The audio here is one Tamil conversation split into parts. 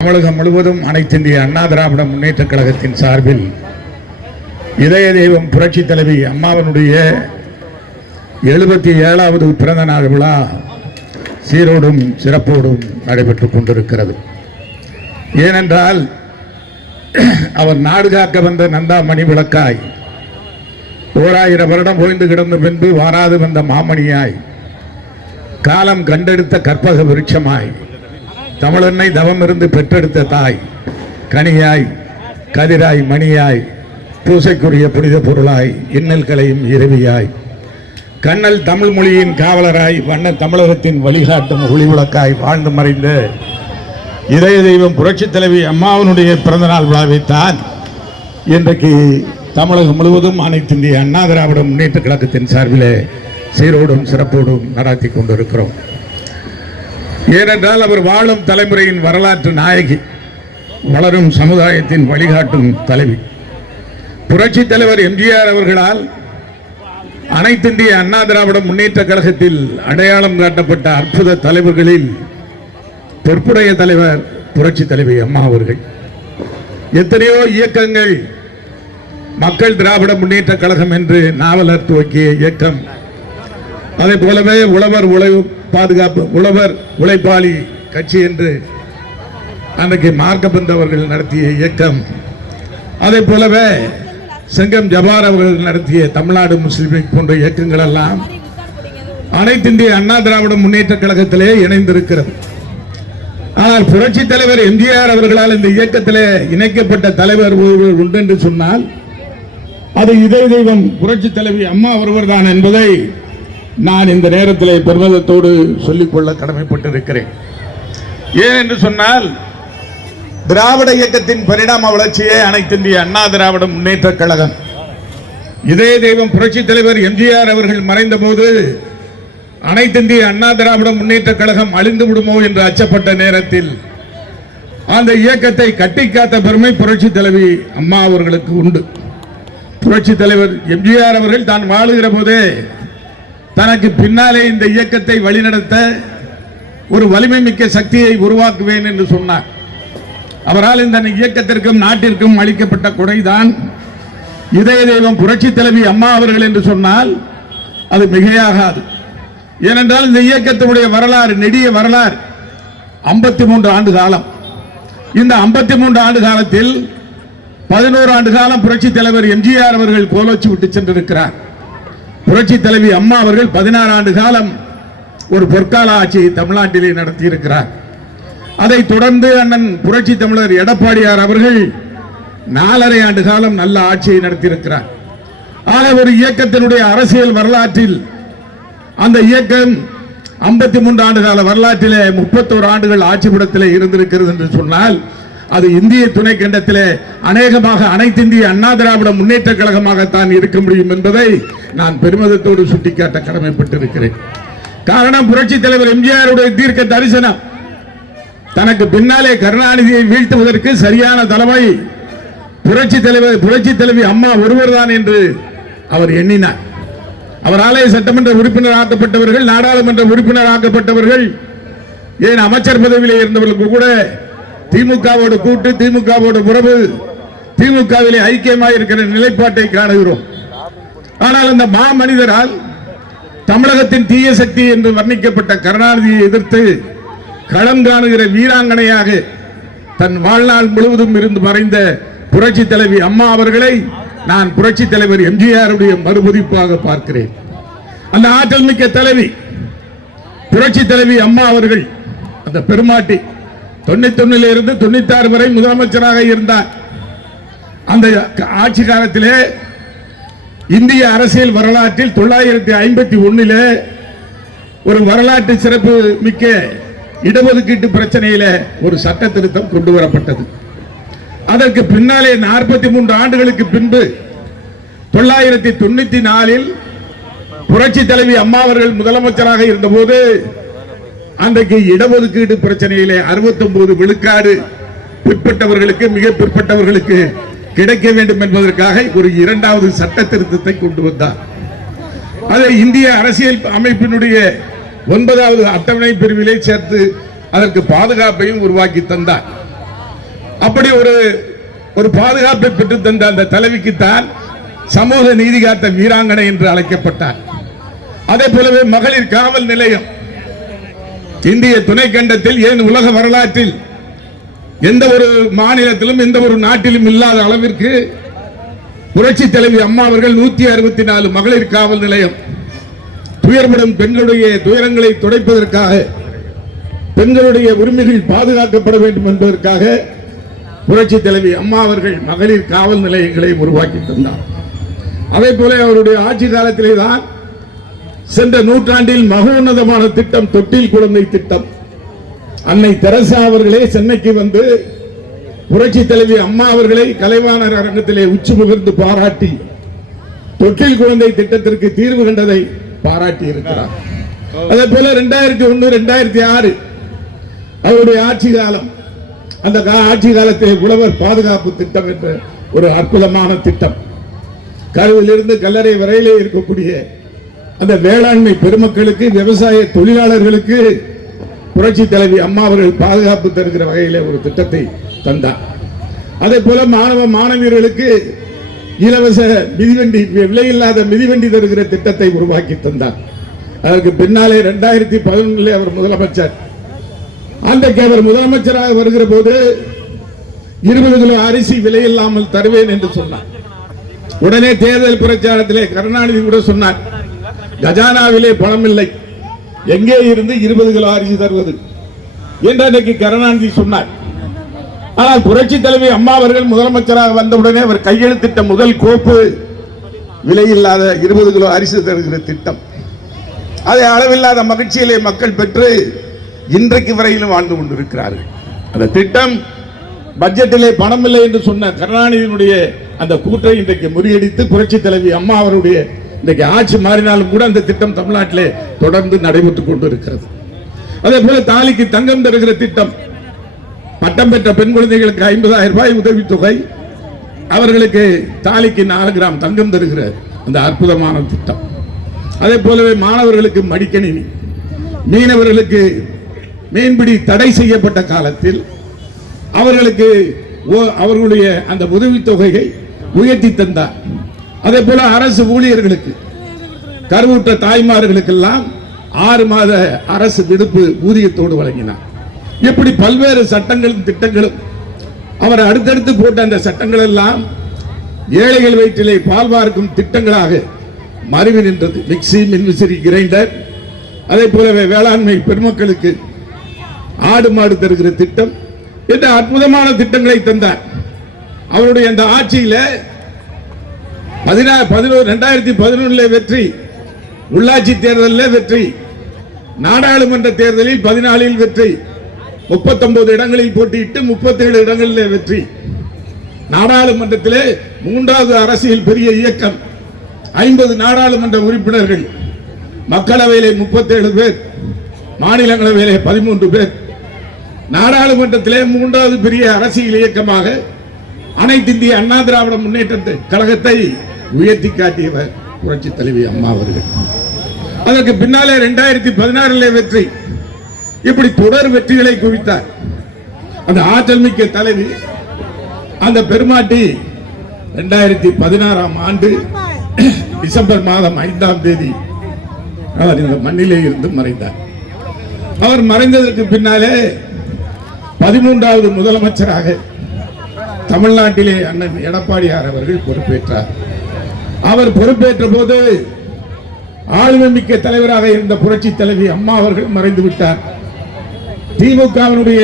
தமிழகம் முழுவதும் அனைத்து இந்திய அண்ணா திராவிட முன்னேற்ற கழகத்தின் சார்பில் இதய தெய்வம் புரட்சி தலைவி அம்மாவனுடைய 77வது பிறந்த நாள் விழா சீரோடும் சிறப்போடும் நடைபெற்றுக் கொண்டிருக்கிறது. ஏனென்றால் அவர் நாடு காக்க வந்த நந்தா மணி விளக்காய், 1000 வருடம் ஓய்ந்து கிடந்த பின்பு வாராது வந்த மாமணியாய், காலம் கண்டெடுத்த கற்பக விருட்சமாய், தமிழன்னை தவமிருந்து பெற்றெடுத்த தாய், கனியாய் கதிராய் மணியாய், பூசைக்குரிய புனித பொருளாய், இன்னல் கலையும் இரவியாய், கண்ணல் தமிழ் மொழியின் காவலராய், வண்ண தமிழகத்தின் வழிகாட்டும் ஒளிவிளக்காய் வாழ்ந்து மறைந்த இதய தெய்வம் புரட்சி தலைவி அம்மாவனுடைய பிறந்தநாள் விழாவைத்தான் இன்றைக்கு தமிழகம் முழுவதும் அனைத்து இந்திய அண்ணா திராவிட முன்னேற்ற கழகத்தின் சார்பிலே சீரோடும் சிறப்போடும் நடத்தி கொண்டிருக்கிறோம். ஏனென்றால் அவர் வாழும் தலைமுறையின் வரலாற்று நாயகி, வளரும் சமுதாயத்தின் வழிகாட்டும் தலைவி. புரட்சி தலைவர் எம்ஜிஆர் அவர்களால் அனைத்து இந்திய அண்ணா திராவிட முன்னேற்ற கழகத்தில் அடையாளம் காட்டப்பட்ட அற்புத தலைவர்களில் பொறுப்புடைய தலைவர் புரட்சி தலைவி அம்மா அவர்கள். எத்தனையோ இயக்கங்கள், மக்கள் திராவிட முன்னேற்ற கழகம் என்று நாவலர் துவக்கிய இயக்கம், அதே போலவே உழவர் பாதுகாப்பு உழவர் உழைப்பாளி கட்சி என்று அன்றைக்கு மார்க்கப்பந்த் அவர்கள் நடத்திய இயக்கம், அதே போலவே செங்கம் ஜபார் அவர்கள் நடத்திய தமிழ்நாடு முஸ்லிம் லீக் போன்ற இயக்கங்கள் எல்லாம் அனைத்து இந்திய அண்ணா திராவிட முன்னேற்ற கழகத்திலே இணைந்திருக்கிறது. ஆனால் புரட்சி தலைவர் எம்ஜிஆர் அவர்களால் இந்த இயக்கத்திலே இணைக்கப்பட்ட தலைவர் உண்டு என்று சொன்னால் அது இதய தெய்வம் புரட்சி தலைவி அம்மா ஒருவர் தான் என்பதை நான் இந்த நேரத்திலே பெருமிதத்தோடு சொல்லிக்கொள்ள கடமைப்பட்டிருக்கிறேன். ஏன் என்று சொன்னால், திராவிட இயக்கத்தின் பரிணாம வளர்ச்சியே அனைத்து இந்திய அண்ணா திராவிட முன்னேற்ற கழகம். இதய தெய்வம் புரட்சி தலைவர் எம்ஜிஆர் அவர்கள் மறைந்த போது அனைத்து இந்திய அண்ணா திராவிட முன்னேற்ற கழகம் அழிந்து விடுமோ என்று அச்சப்பட்ட நேரத்தில் அந்த இயக்கத்தை கட்டி காத்த பெருமை புரட்சி தலைவி அம்மா அவர்களுக்கு உண்டு. புரட்சி தலைவர் எம்ஜிஆர் அவர்கள் தான் வாழுகிற போதே தனக்கு பின்னாலே இந்த இயக்கத்தை வழிநடத்த ஒரு வலிமை மிக்க சக்தியை உருவாக்குவேன் என்று சொன்னார். அவரால் இந்த இயக்கத்திற்கும் நாட்டிற்கும் அளிக்கப்பட்ட கொடைதான் இதய தெய்வம் புரட்சி தலைவி அம்மா அவர்கள் என்று சொன்னால் அது மிகையாகாது. ஏனென்றால் இந்த இயக்கத்தினுடைய வரலாறு நெடிய வரலாறு, 53 ஆண்டு காலம். இந்த 53 ஆண்டு காலத்தில் 11 ஆண்டு காலம் புரட்சி தலைவர் எம்ஜிஆர் அவர்கள் கோலோச்சி விட்டு சென்றிருக்கிறார். புரட்சி தலைவி அம்மா அவர்கள் 16 ஆண்டு காலம் ஒரு பொற்கால ஆட்சியை தமிழ்நாட்டிலே நடத்தியிருக்கிறார். அதை தொடர்ந்து அண்ணன் புரட்சி தமிழர் எடப்பாடியார் அவர்கள் 4.5 ஆண்டு காலம் நல்ல ஆட்சியை நடத்தியிருக்கிறார். ஆக ஒரு இயக்கத்தினுடைய அரசியல் வரலாற்றில் அந்த இயக்கம் 53 ஆண்டு கால வரலாற்றிலே 31 ஆண்டுகள் ஆட்சிப்படத்திலே இருந்திருக்கிறது என்று சொன்னால் அது இந்திய துணை கண்டத்திலே அநேகமாக அனைத்து இந்திய அண்ணா திராவிட முன்னேற்ற கழகமாகத்தான் இருக்க முடியும் என்பதை நான் பெருமிதத்தோடு சுட்டிக்காட்ட கடமைப்பட்டிருக்கிறேன். காரணம், புரட்சி தலைவர் எம்ஜிஆருடைய தீர்க்க தரிசனம், தனக்கு பின்னாலே கருணாநிதியை வீழ்த்துவதற்கு சரியான தலைமை புரட்சி தலைவி அம்மா ஒருவர் தான் என்று அவர் எண்ணினார். அவராலே சட்டமன்ற உறுப்பினர் ஆக்கப்பட்டவர்கள், நாடாளுமன்ற உறுப்பினர் ஆக்கப்பட்டவர்கள், ஏன் அமைச்சர் பதவியிலே இருந்தவர்களுக்கு கூட திமுகவோடு கூட்டு, திமுகவோடு உறவு, திமுகவிலே ஐக்கியமாக இருக்கிற நிலைப்பாட்டை காணுகிறோம். ஆனால் அந்த மாமனிதரால் தமிழகத்தின் தீய சக்தி என்று வர்ணிக்கப்பட்ட கருணாநிதியை எதிர்த்து களம் காணுகிற வீராங்கனையாக தன் வாழ்நாள் முழுவதும் இருந்து மறைந்த புரட்சி தலைவி அம்மா அவர்களை நான் புரட்சி தலைவர் எம்ஜிஆருடைய மறுபதிப்பாக பார்க்கிறேன். அந்த ஆற்றல் மிக்க தலைவி புரட்சி தலைவி அம்மா அவர்கள், அந்த பெருமாட்டி 91 இருந்து 96 வரை முதலமைச்சராக இருந்தார். அந்த ஆட்சி காலத்திலே இந்திய அரசியல் வரலாற்றில் 951 ஒரு வரலாற்று சிறப்பு மிக்க இடஒதுக்கீட்டு பிரச்சனையில ஒரு சட்ட திருத்தம் கொண்டு வரப்பட்டது. அதற்கு பின்னாலே 43 ஆண்டுகளுக்கு பின்பு 994 புரட்சி தலைவி அம்மா அவர்கள் முதலமைச்சராக இருந்தபோது அன்றைக்கு இடஒதுக்கீடு பிரச்சனையிலே 69 விழுக்காடு பிற்பட்டவர்களுக்கு, மிக பிற்பட்டவர்களுக்கு கிடைக்க வேண்டும் என்பதற்காக ஒரு 2வது சட்ட திருத்தத்தை கொண்டு வந்தார். அதை இந்திய அரசியல் அமைப்பினுடைய 9வது அட்டவணை பிரிவிலே சேர்த்து அதற்கு பாதுகாப்பையும் உருவாக்கி தந்தார். அப்படி ஒரு பாதுகாப்பை பெற்று தந்த அந்த தலைவிக்குத்தான் சமூக நீதி காத்த வீராங்கனை என்று அழைக்கப்பட்டார். அதே போலவே மகளிர் காவல் நிலையம் இந்திய துணைக்கண்டத்தில், ஏன் உலக வரலாற்றில் எந்த ஒரு மாநிலத்திலும் எந்த ஒரு நாட்டிலும் இல்லாத அளவிற்கு புரட்சி தலைவி அம்மா அவர்கள் 164 மகளிர் காவல் நிலையம் துயர்படும் பெண்களுடைய துயரங்களை துடைப்பதற்காக, பெண்களுடைய உரிமைகள் பாதுகாக்கப்பட வேண்டும் என்பதற்காக புரட்சி தலைவி அம்மா அவர்கள் மகளிர் காவல் நிலையங்களை உருவாக்கி தந்தார். அதே போல அவருடைய ஆட்சி காலத்திலே தான் சென்ற நூற்றாண்டில் மகோன்னதமான திட்டம் தொட்டில் குழந்தை திட்டம். அன்னை தெரசா அவர்களே சென்னைக்கு வந்து புரட்சி தலைவி அம்மா அவர்களை கலைவாணர் அரங்கத்திலே உச்சி முகர்ந்து பாராட்டி தொட்டில் குழந்தை திட்டத்திற்கு தீர்வு கண்டதை பாராட்டி இருக்கிறார். அதே போல 2001, 2006 அவருடைய ஆட்சி காலம். அந்த ஆட்சி காலத்தில் உழவர் பாதுகாப்பு திட்டம் என்ற ஒரு அற்புதமான திட்டம். கருவிலிருந்து கல்லறை வரையிலே இருக்கக்கூடிய அந்த வேளாண்மை பெருமக்களுக்கு, விவசாய தொழிலாளர்களுக்கு புரட்சி தலைவி அம்மா அவர்கள் பாதுகாப்பு தருகிற வகையிலே ஒரு திட்டத்தை தந்தார். அதே போல மாணவ மாணவியர்களுக்கு இலவச மிதிவண்டி, விலையில்லாத மிதிவண்டி தருகிற திட்டத்தை உருவாக்கி தந்தார். அதற்கு பின்னாலே 2011 அவர் முதலமைச்சர். அன்றைக்கு அவர் முதலமைச்சராக வருகிற போது 20 கிலோ அரிசி விலையில்லாமல் தருவேன் என்று சொன்னார். உடனே தேர்தல் பிரச்சாரத்திலே கருணாநிதி கூட சொன்னார், கஜானாவிலே பணம் இல்லை, எங்கே இருந்து 20 கிலோ அரிசி தருவது என்று அன்றைக்கு கருணாநிதி சொன்னார். ஆனால் புரட்சி தலைவி அம்மா அவர்கள் முதலமைச்சராக வந்தவுடனே அவர் கையெழுத்திட்ட முதல் கோப்பு விலையில்லாத 20 கிலோ அரிசி தருகிற திட்டம். அதை அளவில்லாத மகிழ்ச்சியிலே மக்கள் பெற்று இன்றைக்கு வரையிலும் வாழ்ந்து கொண்டிருக்கிறார்கள். அந்த திட்டம் பட்ஜெட்டிலே பணம் இல்லை என்று சொன்ன கருணாநிதியினுடைய அந்த கூற்றை இன்றைக்கு முறியடித்து புரட்சி தலைவி அம்மா அவருடைய இன்றைக்கு ஆட்சி மாறினாலும் கூட அந்த திட்டம் தமிழ்நாட்டிலே தொடர்ந்து நடைபெற்றுக் கொண்டிருக்கிறது. அதே போல தாலிக்கு தங்கம் தருகிற திட்டம், பட்டம் பெற்ற பெண் குழந்தைகளுக்கு 50,000 ரூபாய் உதவித்தொகை, அவர்களுக்கு தாலிக்கு 4 கிராம் தங்கம் தருகிற அந்த அற்புதமான திட்டம். அதே போலவே மாணவர்களுக்கு மடிக்கணினி, மீனவர்களுக்கு மீன்பிடி தடை செய்யப்பட்ட காலத்தில் அவர்களுக்கு அவர்களுடைய அந்த உதவித்தொகையை உயர்த்தி தந்தார். அதே போல அரசு ஊழியர்களுக்கு, கருவுற்ற தாய்மார்களுக்கெல்லாம் 6 மாத அரசு விடுப்பு ஊதியத்தோடு வழங்கினார். இப்படி பல்வேறு சட்டங்களும் திட்டங்களும் அவர் அடுத்தடுத்து போட்ட அந்த சட்டங்கள் எல்லாம் ஏழைகள் வயிற்றிலே பால் வார்க்கும் திட்டங்களாக மருவி நின்றது. மிக்சி, மின்விசிறி, கிரைண்டர், அதே போலவே வேளாண்மை பெருமக்களுக்கு ஆடு மாடு தருகிற திட்டம் என்ற அற்புதமான திட்டங்களை தந்தார். அவருடைய அந்த ஆட்சியில 2011 வெற்றி, உள்ளாட்சி தேர்தலில் வெற்றி, நாடாளுமன்ற தேர்தலில் 14 வெற்றி, 39 இடங்களில் போட்டியிட்டு 37 இடங்களில் வெற்றி. நாடாளுமன்றத்திலே 3வது அரசியல் பெரிய இயக்கம், 50 நாடாளுமன்ற உறுப்பினர்கள், மக்களவையிலே 37 பேர், மாநிலங்களவையிலே 13 பேர். நாடாளுமன்றத்திலே 3வது பெரிய அரசியல் இயக்கமாக அனைத்து இந்திய அண்ணா திராவிட முன்னேற்ற கழகத்தை உயர்த்தி காட்டியவர் புரட்சி தலைவி அம்மா அவர்கள். அதற்கு பின்னாலே 2016 வெற்றி. இப்படி தொடர் வெற்றிகளை குவித்தார் அந்த ஆற்றல் மிக்க தலைவி. அந்த பெருமாட்டி 2016 ஆண்டு டிசம்பர் மாதம் 5ஆம் தேதி அவர் இந்த மண்ணிலே இருந்து மறைந்தார். அவர் மறைந்ததற்கு பின்னாலே 13வது முதலமைச்சராக தமிழ்நாட்டிலே அண்ணன் எடப்பாடியார் அவர்கள் பொறுப்பேற்றார். அவர் பொறுப்பேற்ற போது ஆளுமை மிக்க தலைவராக இருந்த புரட்சி தலைவி அம்மா அவர்கள் மறைந்து விட்டார். திமுகவினுடைய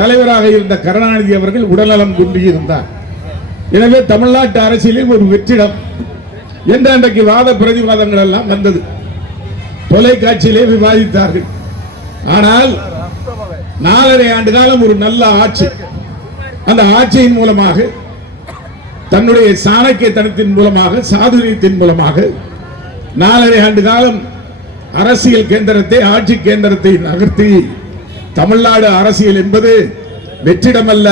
தலைவராக இருந்த கருணாநிதி அவர்கள் உடல்நலம் குன்றி இருந்தார். எனவே தமிழ்நாட்டு அரசியலில் ஒரு வெற்றிடம் என்று அன்றைக்கு வாத பிரதிவாதங்கள் எல்லாம் வந்தது. தொலைக்காட்சியிலே விவாதித்தார்கள். ஆனால் 4.5 ஆண்டு காலம் ஒரு நல்ல ஆட்சி, அந்த ஆட்சியின் மூலமாக தன்னுடைய சாணக்கியத்தனத்தின் மூலமாக, சாதுரியத்தின் மூலமாக 4.5 ஆண்டு காலம் அரசியல் கேந்திரத்தை, ஆட்சி கேந்திரத்தை நகர்த்தி தமிழ்நாடு அரசியல் என்பது வெற்றிடம் அல்ல,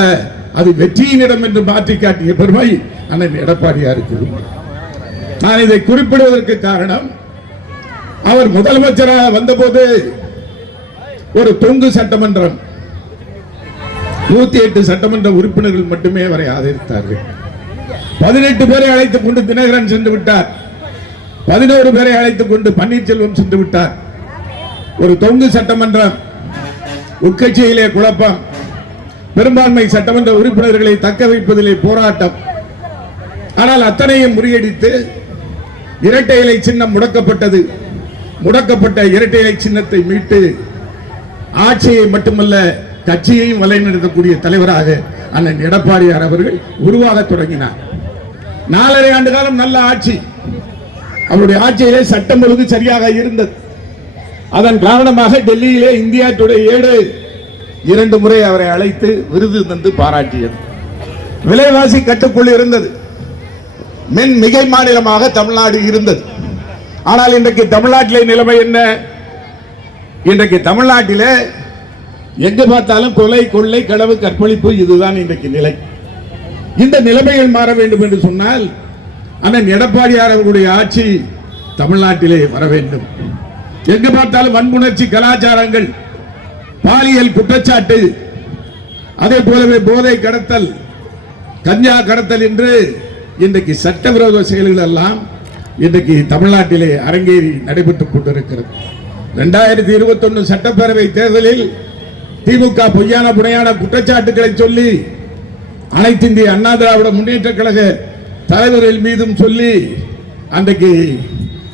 அது வெற்றியினிடம் என்று மாற்றி காட்டிய பெருமை அண்ணன் எடப்பாடியாருக்கு. நான் இதை குறிப்பிடுவதற்கு காரணம், அவர் முதலமைச்சராக வந்தபோது ஒரு தொங்கு சட்டமன்றம், 108 சட்டமன்ற உறுப்பினர்கள் மட்டுமே அவரை ஆதரித்தார்கள். 18 பேரை அழைத்துக் கொண்டு தினகரன் சென்று விட்டார். 11 பேரை அழைத்துக் கொண்டு பன்னீர்செல்வம் சென்று விட்டார். ஒரு தொங்கு சட்டமன்றம், உட்கட்சியிலே குழப்பம், பெரும்பான்மை சட்டமன்ற உறுப்பினர்களை தக்க வைப்பதிலே போராட்டம். ஆனால் அத்தனையும் முறியடித்து இரட்டை இலை சின்னம் முடக்கப்பட்டது. முடக்கப்பட்ட இரட்டை இலை சின்னத்தை மீட்டு ஆட்சியை மட்டுமல்ல கட்சியையும் வழிநடத்தக்கூடிய தலைவராக அண்ணன் எடப்பாடியார் அவர்கள் உருவாக தொடங்கினார். 4.5 ஆண்டு காலம் நல்ல ஆட்சி. அவருடைய ஆட்சியிலே சட்டம் ஒழுங்கு சரியாக இருந்தது. அதன் காரணமாக டெல்லியிலே இந்தியா டுடே ஏடு 2 முறை அவரை அழைத்து விருது தந்து பாராட்டியது. விலைவாசி கட்டுக்குள் இருந்தது. மிகை மாநிலமாக தமிழ்நாடு இருந்தது. ஆனால் இன்றைக்கு தமிழ்நாட்டிலே நிலைமை என்ன? இன்றைக்கு தமிழ்நாட்டிலே எங்கு பார்த்தாலும் கொலை, கொள்ளை, களவு, கற்பழிப்பு, இதுதான் இன்றைக்கு நிலை. இந்த நிலைமைகள் மாற வேண்டும் என்று சொன்னால் அண்ணன் எடப்பாடியார் அவர்களுடைய ஆட்சி தமிழ்நாட்டிலே வர வேண்டும். எங்கு பார்த்தாலும் வன்புணர்ச்சி கலாச்சாரங்கள், பாலியல் குற்றச்சாட்டு, அதே போலவே போதை கடத்தல், கஞ்சா கடத்தல் என்று இன்றைக்கு சட்டவிரோத செயல்கள் எல்லாம் இன்றைக்கு தமிழ்நாட்டிலே அரங்கேறி நடைபெற்றுக் கொண்டிருக்கிறது. 2021 சட்டப்பேரவை தேர்தலில் திமுக பொய்யான புனையான குற்றச்சாட்டுகளை சொல்லி அனைத்து இந்திய அண்ணா திராவிட முன்னேற்ற கழக தலைவர்கள் மீதும் சொல்லி அன்றைக்கு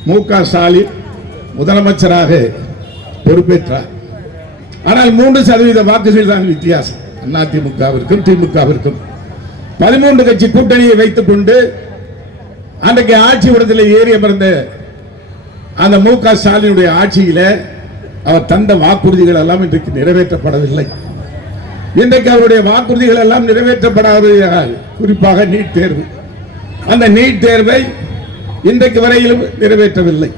மு.க. ஸ்டாலின் முதலமைச்சராக பொறுப்பேற்றார். ஆனால் 3% வாக்குகள் தான் வித்தியாசம் அதிமுகவிற்கும் திமுகவிற்கும். 13 கட்சி கூட்டணியை வைத்துக் கொண்டு அன்றைக்கு ஆட்சி இடத்தில் ஏறி அமர்ந்த அந்த மு.க. ஸ்டாலினுடைய ஆட்சியில அவர் தந்த வாக்குறுதிகள் எல்லாம் இன்றைக்கு நிறைவேற்றப்படவில்லை. இன்றைக்கு அவருடைய வாக்குறுதிகள் எல்லாம் நிறைவேற்றப்படாத, குறிப்பாக நீட் தேர்வு. அந்த நீட் தேர்வை இன்றைக்கு வரையிலும் நிறைவேற்றவில்லை.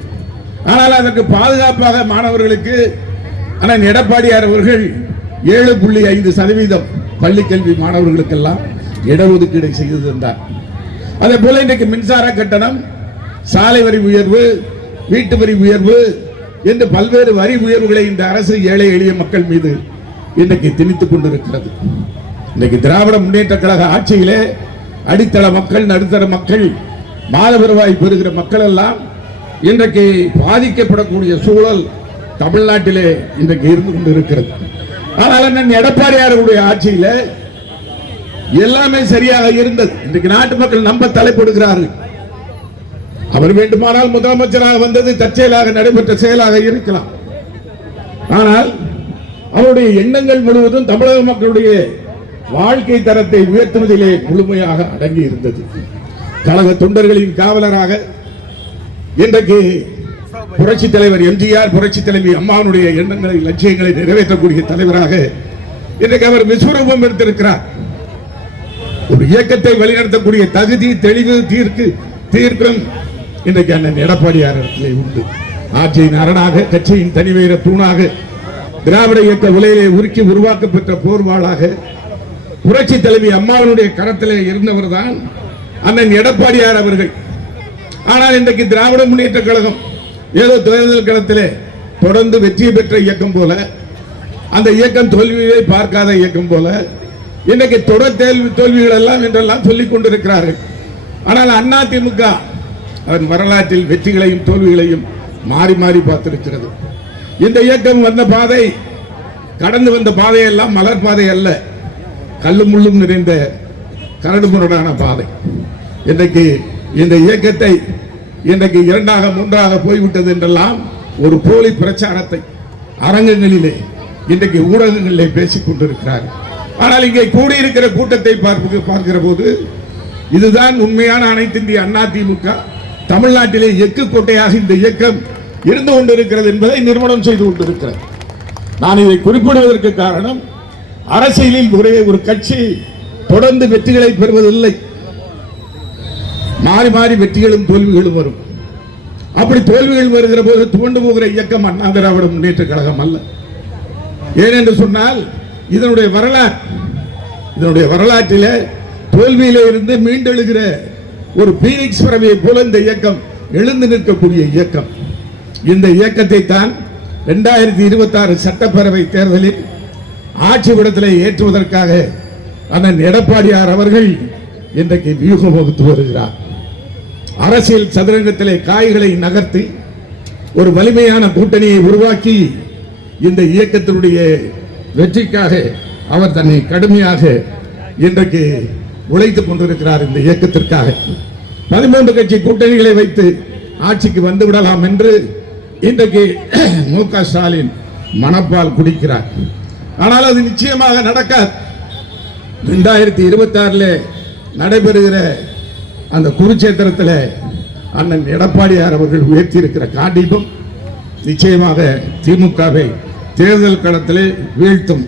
ஆனால் அதற்கு பாதுகாப்பாக மாணவர்களுக்கு அண்ணன் எடப்பாடியார் அவர்கள் 7.5% பள்ளி கல்வி மாணவர்களுக்கெல்லாம் இடஒதுக்கீடு செய்து தந்தார். அதே போல இன்றைக்கு மின்சார கட்டணம், சாலை வரி உயர்வு, வீட்டு வரி உயர்வு என்று பல்வேறு வரி உயர்வுகளை இந்த அரசு ஏழை எளிய மக்கள் மீது இன்றைக்கு திணித்துக் கொண்டிருக்கிறது. இன்றைக்கு திராவிட முன்னேற்ற கழக ஆட்சியிலே அடித்தள மக்கள், நடுத்தர மக்கள், மாத வருவாய் பெறுகிற மக்கள் எல்லாம் இன்றைக்கு பாதிக்கப்படக்கூடிய சூழல் தமிழ்நாட்டிலே இன்றைக்கு இருந்து கொண்டிருக்கிறது. ஆனால் அண்ணன் எடப்பாடியாருடைய ஆட்சியில எல்லாமே சரியாக இருந்தது. இன்றைக்கு நாட்டு மக்கள் நம்ப தலைப்படுகிறார்கள். அவர் வேண்டுமானால் முதலமைச்சராக வந்தது தற்செயலாக நடைபெற்ற செயலாக இருக்கலாம். ஆனால் அவருடைய எண்ணங்கள் முழுவதும் தமிழக மக்களுடைய வாழ்க்கை தரத்தை உயர்த்துவதிலே முழுமையாக அடங்கி இருந்தது. கழக தொண்டர்களின் காவலராக இன்றைக்கு புரட்சி தலைவர் எம்ஜிஆர், புரட்சி தலைவி அம்மாவுடைய எண்ணங்களை, லட்சியங்களை நிறைவேற்றக்கூடிய தலைவராக இன்றைக்கு அவர் விஸ்வரூபம் எடுத்திருக்கிறார். ஒரு இயக்கத்தை வழிநடத்தக்கூடிய தகுதி, தெளிவு, தீர்க்கும் இன்றைக்கு அண்ணன் எடப்பாடியார் உண்டு. ஆட்சியின் அரணாக, கட்சியின் தனிவேர தூணாக, திராவிட இயக்க உலையிலே உருக்கி உருவாக்கப்பட்ட போர்வாளாக புரட்சி தலைவி அம்மாவுடைய கரத்திலே இருந்தவர் தான் அண்ணன் எடப்பாடியார் அவர்கள். ஆனால் இன்றைக்கு திராவிட முன்னேற்ற கழகம் ஏதோ தேர்தல் களத்திலே தொடர்ந்து வெற்றி பெற்ற இயக்கம் போல, அந்த இயக்கம் தோல்வியை பார்க்காத இயக்கம் போல இன்றைக்கு தொடர் தோல்விகள் எல்லாம் என்றெல்லாம் சொல்லிக் கொண்டிருக்கிறார்கள். ஆனால் அதிமுக அதன் வரலாற்றில் வெற்றிகளையும் தோல்விகளையும் மாறி மாறி பார்த்திருக்கிறது. இந்த இயக்கம் வந்த பாதை, கடந்து வந்த பாதையெல்லாம் மலர் பாதை அல்ல, கல்லும் முள்ளும் நிறைந்த கரடு முரடான பாதை. இன்றைக்கு இந்த இயக்கத்தை இன்றைக்கு 2ஆக 3ஆக போய்விட்டது என்றெல்லாம் ஒரு போலி பிரச்சாரத்தை அரங்கங்களிலே இன்றைக்கு ஊடகங்களிலே பேசிக் கொண்டிருக்கிறார்கள். ஆனால் இங்கே கூடியிருக்கிற கூட்டத்தை பார்க்கிற போது இதுதான் உண்மையான அனைத்து இந்திய அண்ணா திமுக தமிழ்நாட்டிலே எக்கு கோட்டையாக இந்த இயக்கம் இருந்து கொண்டிருக்கிறது என்பதை நிறுவனம் செய்து கொண்டிருக்கிறது. நான் இதை குறிப்பிடுவதற்கு காரணம், அரசியலில் ஒரே ஒரு கட்சி தொடர்ந்து வெற்றிகளை பெறுவதில்லை, மாறி மாறி வெற்றிகளும் தோல்விகளும் வரும். அப்படி தோல்விகள் வருகிற போது துவண்டு போகிற இயக்கம் அண்ணா திராவிட முன்னேற்ற கழகம் அல்ல. ஏனென்று சொன்னால் இதனுடைய வரலாற்றிலே தோல்வியிலே இருந்து மீண்டெழுகிற ஒரு பீனிக்ஸ் பறவையை போல இந்த இயக்கம் எழுந்து நிற்கக்கூடிய இயக்கம். இந்த இயக்கத்தை தான் 2026 சட்டப்பேரவை தேர்தலில் ஆட்சி விடத்திலே ஏற்றுவதற்காக அண்ணன் எடப்பாடியார் அவர்கள் இன்றைக்கு வியூகம் வகுத்து வருகிறார். அரசியல் சதுரங்கத்திலே காய்களை நகர்த்தி ஒரு வலிமையான கூட்டணியை உருவாக்கி இந்த இயக்கத்தினுடைய வெற்றிக்காக அவர் தன்னை கடுமையாக இன்றைக்கு உழைத்துக் கொண்டிருக்கிறார். இந்த இயக்கத்திற்காக 13 கட்சி கூட்டணிகளை வைத்து ஆட்சிக்கு வந்து விடலாம் என்று இன்றைக்கு மு.க. ஸ்டாலின் மனப்பால் குடிக்கிறார். ஆனால் அது நிச்சயமாக நடக்காது. 2026 நடைபெறுகிற அந்த குருச்சேத்திரத்தில் அண்ணன் எடப்பாடியார் அவர்கள் உயர்த்தி இருக்கிற காண்டீபம் நிச்சயமாக திமுகவை தேர்தல் களத்திலே வீழ்த்தும்.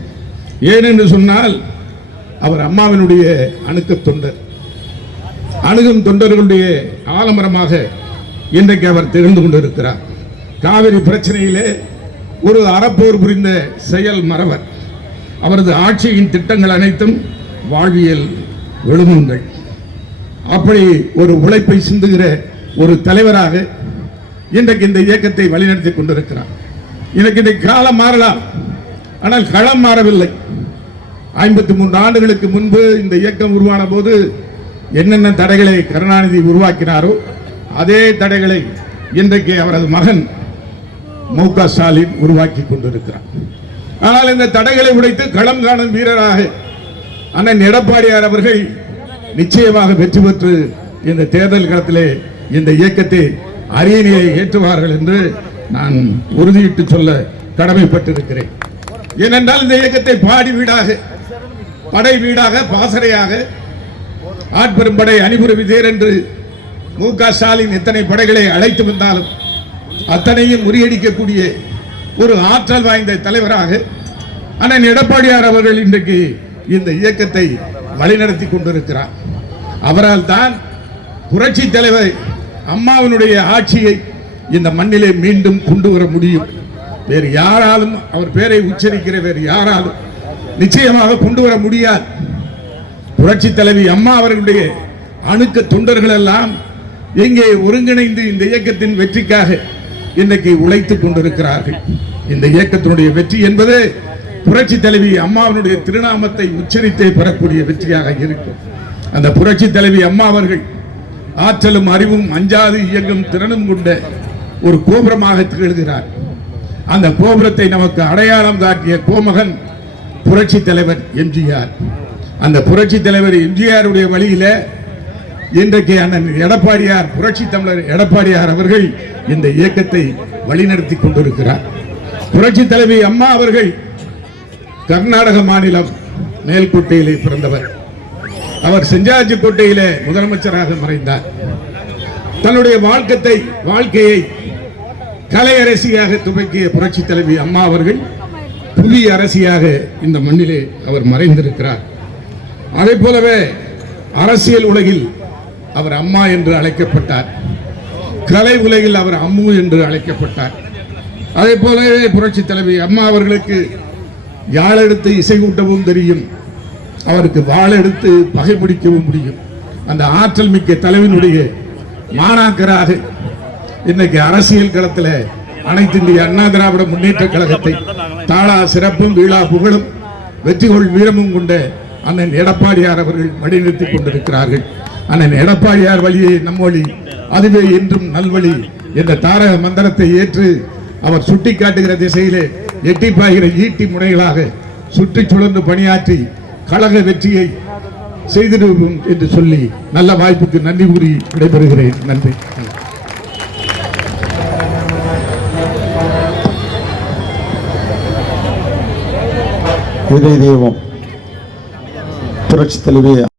ஏனென்று சொன்னால் அவர் அம்மாவினுடைய அணுகும் தொண்டர்களுடைய ஆலமரமாக இன்றைக்கு அவர் திகழ்ந்து கொண்டிருக்கிறார். காவிரி பிரச்சனையிலே ஒரு அறப்போர் புரிந்த செயல் மறவர். அவரது ஆட்சியின் திட்டங்கள் அனைத்தும் வாழ்வியல் எழுமுங்கள். அப்படி ஒரு உழைப்பை சிந்துகிற ஒரு தலைவராக இன்றைக்கு இந்த இயக்கத்தை வழிநடத்தி கொண்டிருக்கிறார். இன்றைக்கு காலம் மாறலாம், ஆனால் களம் மாறவில்லை. 53 ஆண்டுகளுக்கு முன்பு இந்த இயக்கம் உருவான போது என்னென்ன தடைகளை கருணாநிதி உருவாக்கினாரோ அதே தடைகளை இன்றைக்கு அவரது மகன் மு.க. ஸ்டாலின் உருவாக்கி கொண்டிருக்கிறார். ஆனால் இந்த தடைகளை உடைத்து களம் காணும் வீரராக அண்ணன் எடப்பாடியார் அவர்கள் நிச்சயமாக வெற்றி பெற்று இந்த தேர்தல் களத்திலே இந்த இயக்கத்தை அரியணையை ஏற்றுவார்கள் என்று நான் உறுதியிட்டு சொல்ல கடமைப்பட்டிருக்கிறேன். ஏனென்றால் இந்த இயக்கத்தை பாடி வீடாக, படை வீடாக, பாசறையாக, ஆட்பெரும்படை அணிபுர விதேர் என்று மு.க. ஸ்டாலின் எத்தனை படைகளை அழைத்து வந்தாலும் அத்தனையும் முறியடிக்கக்கூடிய ஒரு ஆற்றல் வாய்ந்த தலைவராக அண்ணன் எடப்பாடியார் அவர்கள் இன்றைக்கு இந்த இயக்கத்தை வழிநடத்தி கொண்டிருக்கிறார். அவரால் தான் புரட்சி தலைவர் அம்மாவினுடைய ஆட்சியை இந்த மண்ணிலே மீண்டும் கொண்டு வர முடியும். வேறு யாராலும் அவர் பெயரை உச்சரிக்கிற வேறு யாராலும் நிச்சயமாக கொண்டு வர முடியாது. புரட்சி தலைவி அம்மா அவர்களுடைய அணுக்க தொண்டர்கள் எல்லாம் எங்கே ஒருங்கிணைந்து இந்த இயக்கத்தின் வெற்றிக்காக இன்றைக்கு உழைத்துக் கொண்டிருக்கிறார்கள். இந்த இயக்கத்தினுடைய வெற்றி என்பது புரட்சி தலைவி அம்மாவினுடைய திருநாமத்தை உச்சரித்தே பெறக்கூடிய வெற்றியாக இருக்கும். அந்த புரட்சி தலைவி அம்மா அவர்கள் ஆற்றலும் அறிவும் அஞ்சாது இயங்கும் திறனும் கொண்ட ஒரு கோபுரமாக திகழ்கிறார். அந்த கோபுரத்தை நமக்கு அடையாளம் காட்டிய கோமகன் புரட்சி தலைவர் எம்ஜிஆர். அந்த புரட்சி தலைவர் எம்ஜிஆருடைய வழியில இன்றைக்கு அண்ணன் எடப்பாடியார், புரட்சி தமிழர் எடப்பாடியார் அவர்கள் இந்த இயக்கத்தை வழிநடத்தி கொண்டிருக்கிறார். புரட்சி தலைவி அம்மா அவர்கள் கர்நாடக மாநிலம் மேல்கோட்டையிலே பிறந்தவர். அவர் செஞ்சாஜிக்கோட்டையிலே முதலமைச்சராக மறைந்தார். தன்னுடைய வாழ்க்கையை கலை அரசியாக துவக்கிய புரட்சி தலைவி அம்மா அவர்கள் புலி அரசியாக இந்த மண்ணிலே அவர் மறைந்திருக்கிறார். அதே போலவே அரசியல் உலகில் அவர் அம்மா என்று அழைக்கப்பட்டார். கலை உலகில் அவர் அம்மு என்று அழைக்கப்பட்டார். அதே போலவே புரட்சி தலைவி அம்மா அவர்களுக்கு யாழெடுத்து இசைகூட்டவும் தெரியும், அவருக்கு வாளெடுத்து பகை பிடிக்கவும் முடியும். அந்த ஆற்றல் மிக்க தலைவனுடைய மாணாக்கராக இன்னைக்கு அரசியல் களத்தில் அனைத்து இந்திய அண்ணா திராவிட முன்னேற்ற கழகத்தை தாளா சிறப்பும் வீழா புகழும் வெற்றிகொள் வீரமும் கொண்ட அண்ணன் எடப்பாடியார் அவர்கள் வழிநிறுத்தி கொண்டிருக்கிறார்கள். அண்ணன் எடப்பாடியார் வழியே நம் வழி, அதுவே என்றும் நல்வழி என்ற தாரக மந்திரத்தை ஏற்று அவர் சுட்டி காட்டுகிற திசையிலே எட்டி பாய்கிற ஈட்டி முனைகளாக சுற்றி சுழன்று பணியாற்றி கழக வெற்றியை செய்திடுவோம் என்று சொல்லி நல்ல வாய்ப்புக்கு நன்றி கூறி விடைபெறுகிறேன். நன்றி. இதய தெய்வம் புரட்சி தலைவி